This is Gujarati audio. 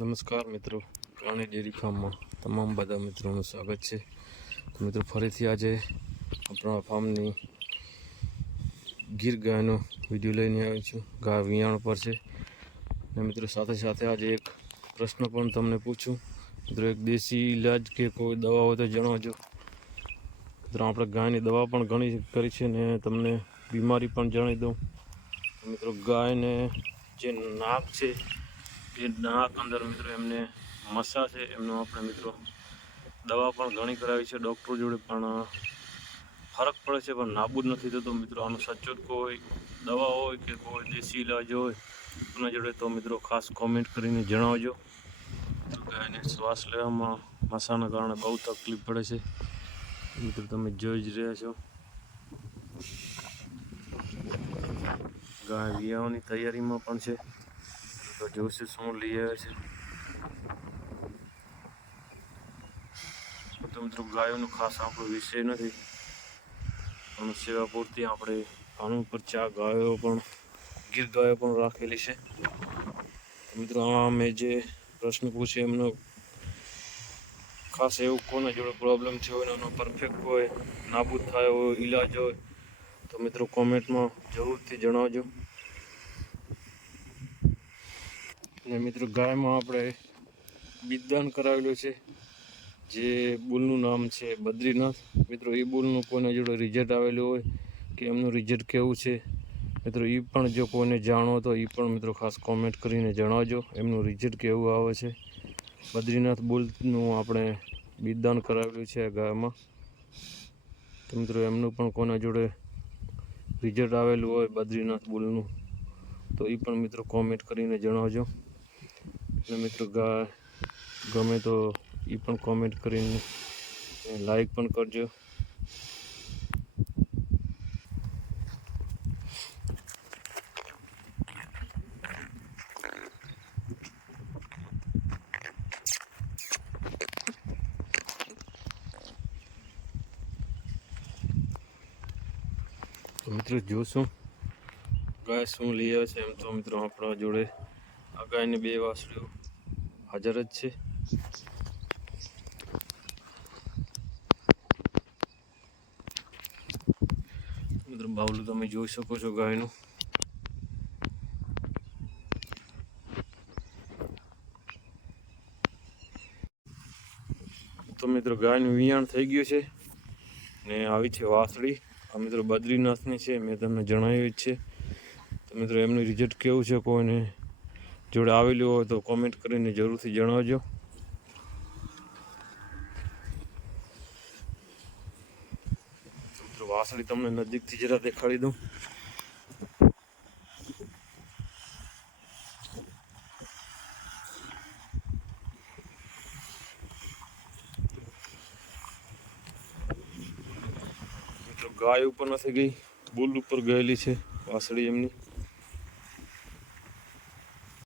નમસ્કાર મિત્રો, પ્રાણી ડેરી ફાર્મમાં તમામ બધા મિત્રોનું સ્વાગત છે. મિત્રો, ફરીથી આજે આપણા ફાર્મની ગીર ગાયનો વીડિયો લઈને આવ્યો છું. ગાય વિયાણ પર છે. અને મિત્રો, સાથે સાથે આજે એક પ્રશ્ન પણ તમને પૂછું. મિત્રો, એક દેશી ઇલાજ કે કોઈ દવા હોય તો જણાવજો. મિત્રો, આપણે ગાયની દવા પણ ઘણી કરી છે ને તમને બીમારી પણ જણાવી દઉં. મિત્રો, ગાયને જે નાક છે એ નાક અંદર મિત્રો એમને મસા છે, એમનો આપણે મિત્રો દવા પણ ઘણી કરાવી છે ડૉક્ટરો જોડે, પણ ફરક પડે છે, પણ નાબૂદ નથી થતો મિત્રો. આનો સચોટ કોઈ દવા હોય કે કોઈ દેશી ઇલાજ હોય, એના જોડે તો મિત્રો ખાસ કોમેન્ટ કરીને જણાવજો. ગાયને શ્વાસ લેવામાં મસાના કારણે બહુ તકલીફ પડે છે. મિત્રો તમે જોઈ જ રહ્યા છો. ગાય વિયાઓની તૈયારીમાં પણ છે. તો જોશે શું લઈ આવે છે તો મિત્રો ગાયોનો ખાસ આપણો વિષય નથી પણ સેવા પૂરતી આપણે આનું ઉપર ચા ગાયો પણ ગીર ગાયો પણ રાખેલી છે મિત્રો આ મેં જે પ્રશ્ન પૂછ્યો એમનો ખાસ એવું કોના જોડે પ્રોબ્લેમ થયો હોય એનો પરફેક્ટ હોય નાબૂદ થાય હોય ઈલાજ હોય તો મિત્રો કોમેન્ટમાં જરૂરથી જણાવજો અને મિત્રો ગાયમાં આપણે બીજદાન કરાવેલું છે, જે બુલનું નામ છે બદ્રીનાથ. મિત્રો એ બુલનું કોઈને જોડે રિઝલ્ટ આવેલું હોય કે એમનું રિઝલ્ટ કેવું છે? મિત્રો એ પણ જો કોઈને જાણો તો એ પણ મિત્રો ખાસ કોમેન્ટ કરીને જણાવજો, એમનું રિઝલ્ટ કેવું આવે છે. બદ્રીનાથ બુલનું આપણે બીજદાન કરાવેલું છે ગાયમાં. તો મિત્રો, એમનું પણ કોના જોડે રિઝલ્ટ આવેલું હોય બદ્રીનાથ બુલનું, તો એ પણ મિત્રો કોમેન્ટ કરીને જણાવજો. અને મિત્રો ગા ગમે તો એ પણ કોમેન્ટ કરીને લાઈક પણ કરજો. મિત્રો જોશું. ગાય શું લઈ આવે છે એમ તો મિત્રો આપણા જોડે. આ ગાયને બે વાસળીઓ હાજર જ છે. મિત્રો બાવલું તમે જોઈ શકો છો ગાયનું. તો મિત્રો ગાયનું વિયાણ થઈ ગયું છે ને આવી છે વાસળી. આ મિત્રો બદ્રીનાથની છે, મેં તમને જણાવ્યું જ છે. તો મિત્રો એમનું રિઝલ્ટ કેવું છે કોઈને? જોડે આવેલું હોય તો કોમેન્ટ કરીને જરૂરથી જણાવજો. વાસળી તમને નજીકથી જરા દેખાડી દઉં. ગાય ઉપર નથી ગઈ, બુલ ઉપર ગયેલી છે વાસળી એમની.